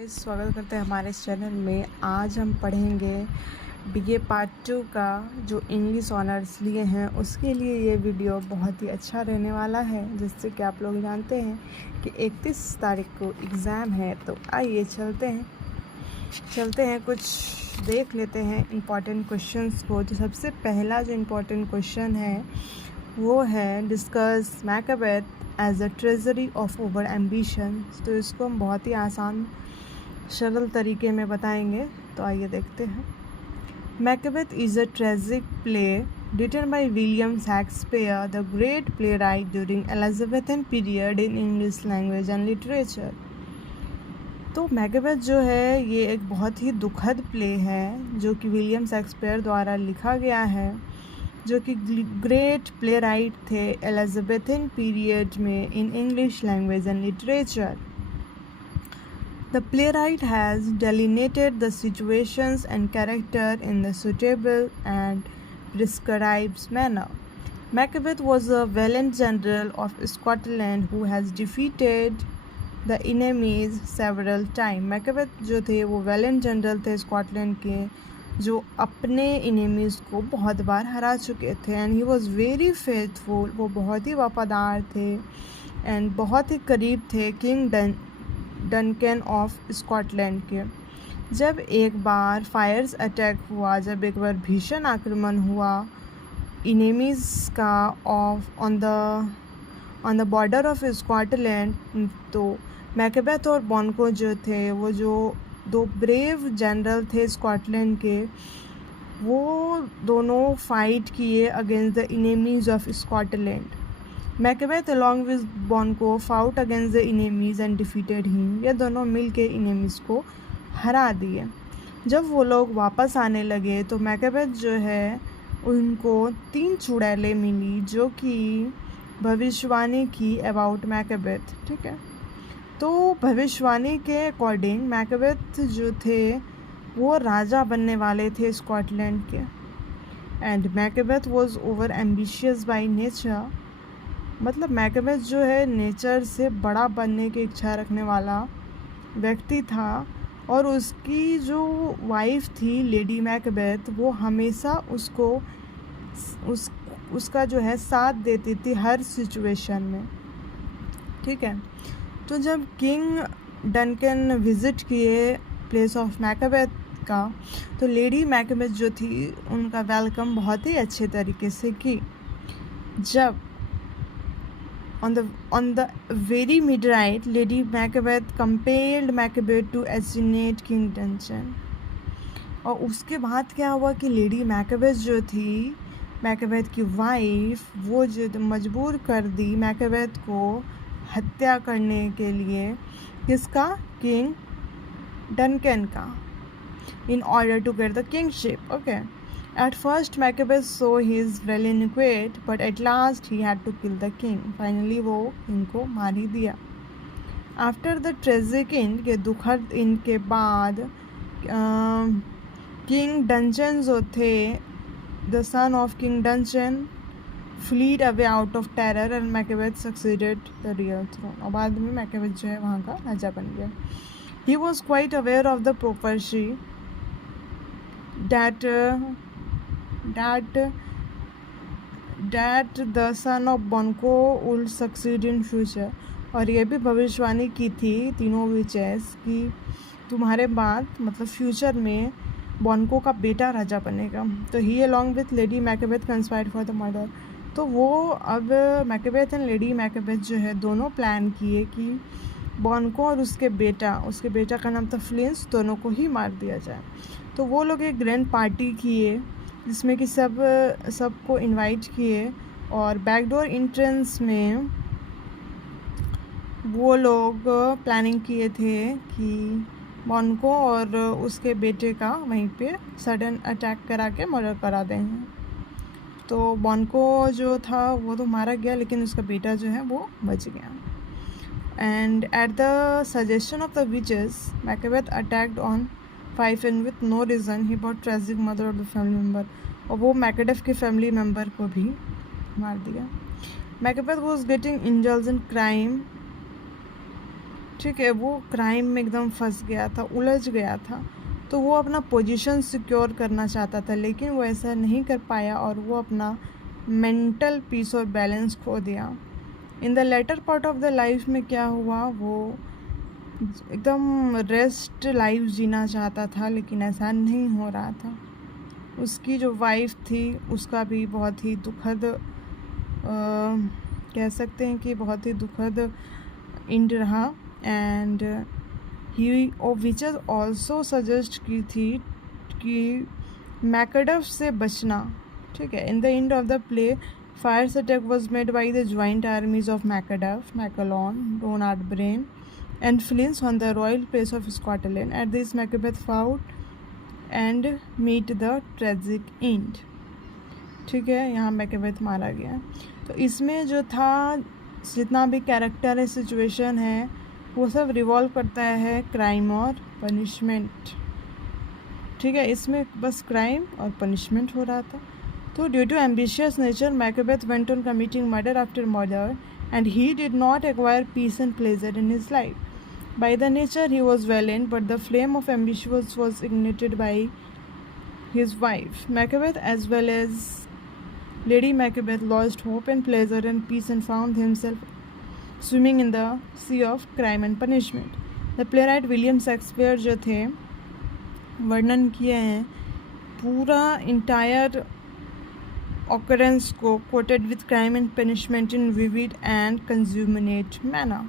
स्वागत करते हैं हमारे इस चैनल में। आज हम पढ़ेंगे बीए पार्ट 2 का जो इंग्लिश ऑनर्स लिए हैं उसके लिए ये वीडियो बहुत ही अच्छा रहने वाला है, जिससे कि आप लोग जानते हैं कि 31 तारीख को एग्ज़ाम है। तो आइए चलते हैं कुछ देख लेते हैं इम्पॉर्टेंट क्वेश्चंस को। तो सबसे पहला जो इम्पॉर्टेंट क्वेश्चन है वो है discuss Macbeth as a tragedy of over ambition. तो इसको हम बहुत ही आसान सरल तरीके में बताएंगे। तो आइए देखते हैं। Macbeth is a tragic play written by William Shakespeare, the great playwright during Elizabethan period in English language and literature। तो मैकबेथ जो है ये एक बहुत ही दुखद प्ले है जो कि विलियम शेक्सपियर द्वारा लिखा गया है, जो कि ग्रेट प्ले राइट थे एलिजाबेथन पीरियड में in English language and literature. The playwright has delineated the situations and character in the suitable and prescribed manner. Macbeth was a valiant general of Scotland who has defeated the enemies several times. Macbeth जो थे वो valiant general थे Scotland के, जो अपने enemies को बहुत बार हरा चुके थे। and he was very faithful, वो बहुत ही वफादार थे and बहुत ही करीब थे किंग डनकन ऑफ स्कॉटलैंड के। जब एक बार फायर्स अटैक हुआ, जब एक बार भीषण आक्रमण हुआ इनेमीज़ का on the border of Scotland, तो मैकबेथ और बॉनको जो थे वो जो दो ब्रेव जनरल थे स्कॉटलैंड के, वो दोनों फाइट किए against the enemies of Scotland. Macbeth along with Banquo fought against the enemies and defeated him. ये दोनों मिल के इनेमीज़ को हरा दिए। जब वो लोग वापस आने लगे तो मैकबेथ जो है उनको 3 चुड़ैलें मिली जो कि भविष्यवाणी की अबाउट मैकबेथ। ठीक है, तो भविष्यवाणी के अकॉर्डिंग मैकबेथ जो थे वो राजा बनने वाले थे स्कॉटलैंड के। And Macbeth was over ambitious by nature, मतलब मैकबेथ जो है नेचर से बड़ा बनने की इच्छा रखने वाला व्यक्ति था। और उसकी जो वाइफ थी लेडी मैकबेथ, वो हमेशा उसको उसका जो है साथ देती थी हर सिचुएशन में। ठीक है, तो जब किंग डनकन विज़िट किए प्लेस ऑफ मैकबेथ का, तो लेडी मैकबेथ जो थी उनका वेलकम बहुत ही अच्छे तरीके से की। जब on the very midnight, Lady Macbeth compelled Macbeth to assassinate King Duncan। और उसके बाद क्या हुआ कि लेडी मैकबेथ जो थी, मैकबेथ की वाइफ, वो जो मजबूर कर दी मैकबेथ को हत्या करने के लिए, किसका? किंग डनकन का, in order to get the kingship। okay, at first Macbeth saw his relinquent, but at last he had to kill the king। finally वो king को मार ही दिया। after the tragic end, के दुखद end के बाद king dungeon जो थे, the son of King Duncan fled away out of terror and Macbeth succeeded the real throne। और बाद में मैकबेथ जो है वहाँ का राजा बन गया। he was quite aware of the prophecy that the son of Bonko will succeed in future। और ये भी भविष्यवाणी की थी तीनों विचेस कि तुम्हारे बाद मतलब फ्यूचर में बॉनको का बेटा राजा बनेगा। तो he along with lady Macbeth conspired for the murder. तो वो अब मैकबेथ एंड लेडी मैकबेथ जो है दोनों प्लान किए कि बॉनको और उसके बेटा का नाम था फ्लिंस, दोनों को ही मार दिया जाए। तो वो लोग एक ग्रैंड पार्टी किए जिसमें कि सबको इनवाइट किए, और बैकडोर एंट्रेंस में वो लोग प्लानिंग किए थे कि बॉनको और उसके बेटे का वहीं पे सडन अटैक करा के मर्डर करा देंगे। तो बॉनको जो था वो तो मारा गया, लेकिन उसका बेटा जो है वो बच गया। And at the suggestion of the witches Macbeth attacked on 5 and with no reason he brought tragic mother of the family member। और वो मैकबेथ के फैमिली मेम्बर को भी मार दिया। Macbeth was getting indulged in crime ठीक है, वो क्राइम में एकदम फंस गया था, उलझ गया था, तो वो अपना पोजीशन सिक्योर करना चाहता था, लेकिन वो ऐसा नहीं कर पाया और वो अपना मेंटल पीस और बैलेंस खो दिया। In the latter part of the life में क्या हुआ, वो एकदम रेस्ट लाइफ जीना चाहता था, लेकिन ऐसा नहीं हो रहा था। उसकी जो वाइफ थी उसका भी बहुत ही दुखद कह सकते हैं कि बहुत ही दुखद एंड रहा। And he witches also suggest की थी कि मैकडफ से बचना, ठीक है। In the end of the play fierce attack was made by the joint armies of Macduff, Malcolm, Donalbain and Flins on the royal place of Scotland. At this Macbeth fought and meet the tragic end. ठीक है, यहाँ Macbeth मारा गया। तो इसमें जो था जितना भी कैरेक्टर है, सिचुएशन है, वो सब रिवॉल्व करता है क्राइम और पनिशमेंट। ठीक है, इसमें बस क्राइम और पनिशमेंट हो रहा था। तो due to ambitious nature Macbeth went on committing murder after murder and he did not acquire peace and pleasure in his life. By the nature he was valiant, but the flame of ambition was ignited by his wife. Macbeth, as well as Lady Macbeth, lost hope and pleasure and peace and found himself swimming in the sea of crime and punishment. The playwright William Shakespeare जो थे वर्णन किए हैं पूरा entire occurrence को quoted with crime and punishment in vivid and consummate manner.